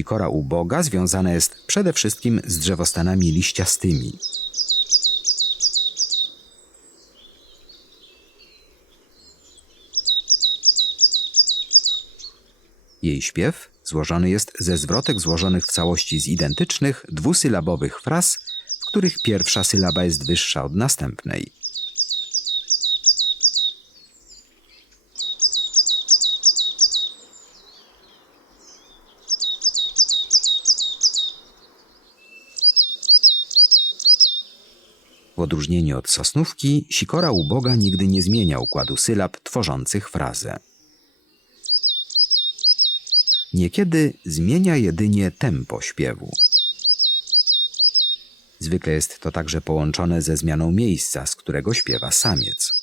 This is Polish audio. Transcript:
sikora uboga związana jest przede wszystkim z drzewostanami liściastymi. Jej śpiew złożony jest ze zwrotek złożonych w całości z identycznych, dwusylabowych fraz, w których pierwsza sylaba jest wyższa od następnej. W odróżnieniu od sosnówki, sikora uboga nigdy nie zmienia układu sylab tworzących frazę. Niekiedy zmienia jedynie tempo śpiewu. Zwykle jest to także połączone ze zmianą miejsca, z którego śpiewa samiec.